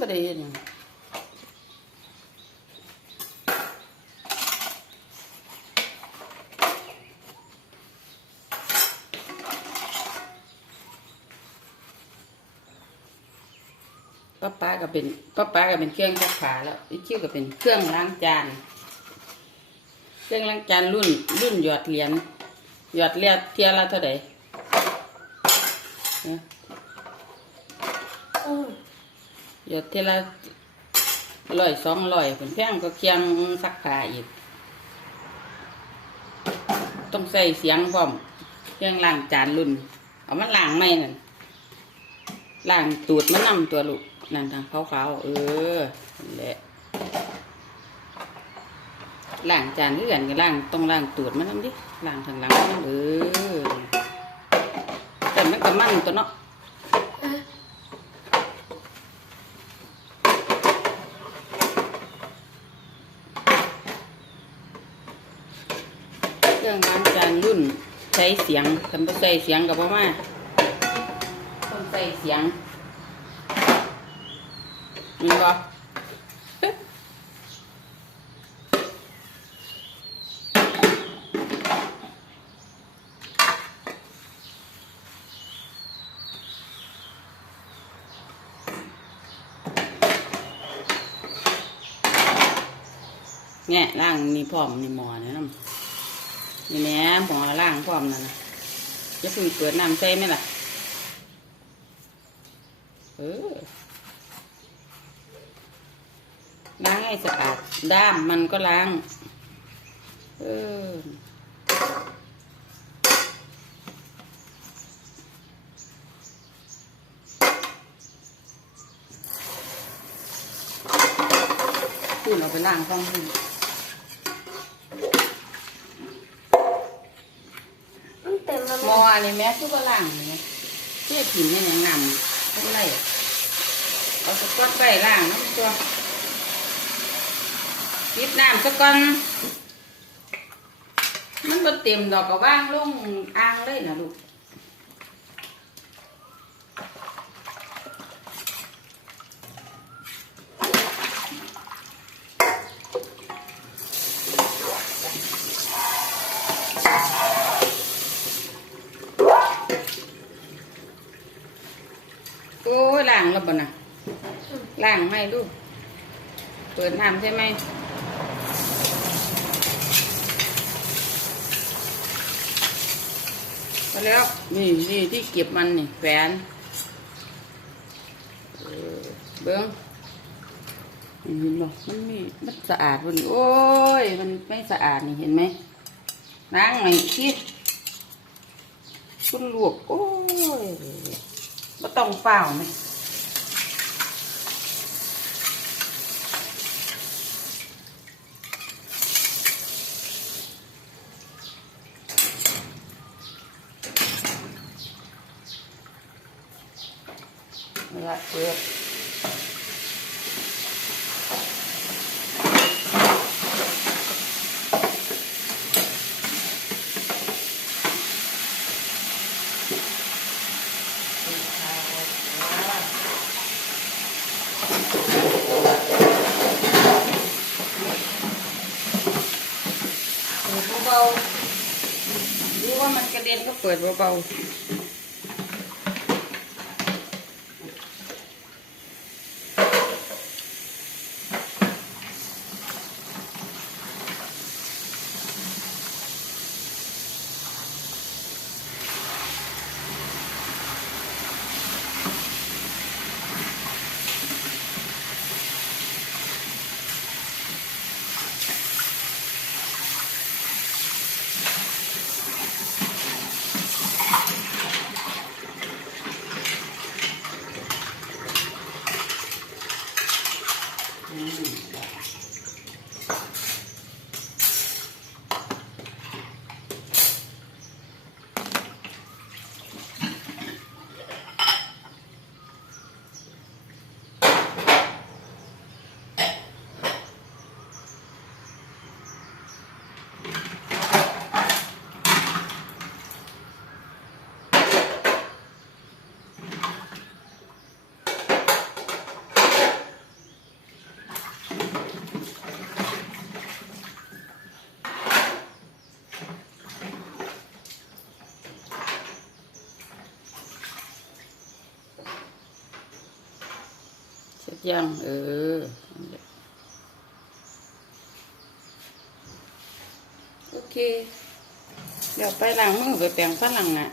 บ่ได้เฮ็ดหยังป้าป้าก็เป็นป้าป้าก็เป็นเครื่องซักผ้าแล้วอีคิวก็เป็นเครื่องล้างจาน เครื่องล้างจานรุ่น รุ่นหยอดเหรียญหยอดเหรียญเทียละเท่าไหร่ เนี่ยเอดเทละร้อยสองร้อยผนแพงก็เคียงซักผ้าอีก ต้องใส่เสียงพร้อมเครื่องล้างจานรุ่น เอามาล้างไม่นั่นล้างตูดมันนำตัวลูกนั่นทางขาวๆเออแหละล้างจานคือกันล้างต้องล้างตูดมันนำดิล้างทางหลังมันเออแต่มันก็มันตัวเนาะ เออ เค รื่องล้างจานรุ่นใช้เสียงทำต้องใส่เสียงกับพ่อมาต้องใส่เสียงมีบ่เนี่ยล่างนี่พร้อมนี่หมอนะน้ำ นี่แม่หมอล่างพร้อมนั่นนะจะคุยเปิดน้ำใส่ไหมล่ะ เออล้างให้สะอาดด้ามมันก็ล้าง เออขึ้นเอาไปล้างห้องขึ้น มันเต็ เลยแม่ทุกล่างเนี่ยเจ๊ถิ่นนี่ยยังนำทุกไรเอาสก๊อตไปล่างนะตัวปิดน้ำสักก่อนมันก็เต็มดอกกระว่างลงอ่างเลยนะลูก โอ้ยล้างแล้วบ่นะล้างไหมลูก เปิดน้ำใช่ไหมพอแล้วนี่นี่ที่เก็บมันนี่แฝนเบิ้งนี่เห็นบ่มันมีมันสะอาดบนโอ้ย มันไม่สะอาดนี่เห็นไหมล้างหน่อยสิคุณลวกโอ้ย ไม่ต้องเปล่าไหม เวลาเปิดเปิดเบาๆรู้ว่า มันกระเด็นก็เปิดเบาๆ ยัง เออ โอเค เดี๋ยวไปล้างมือไปแปรงฟันหลังอะ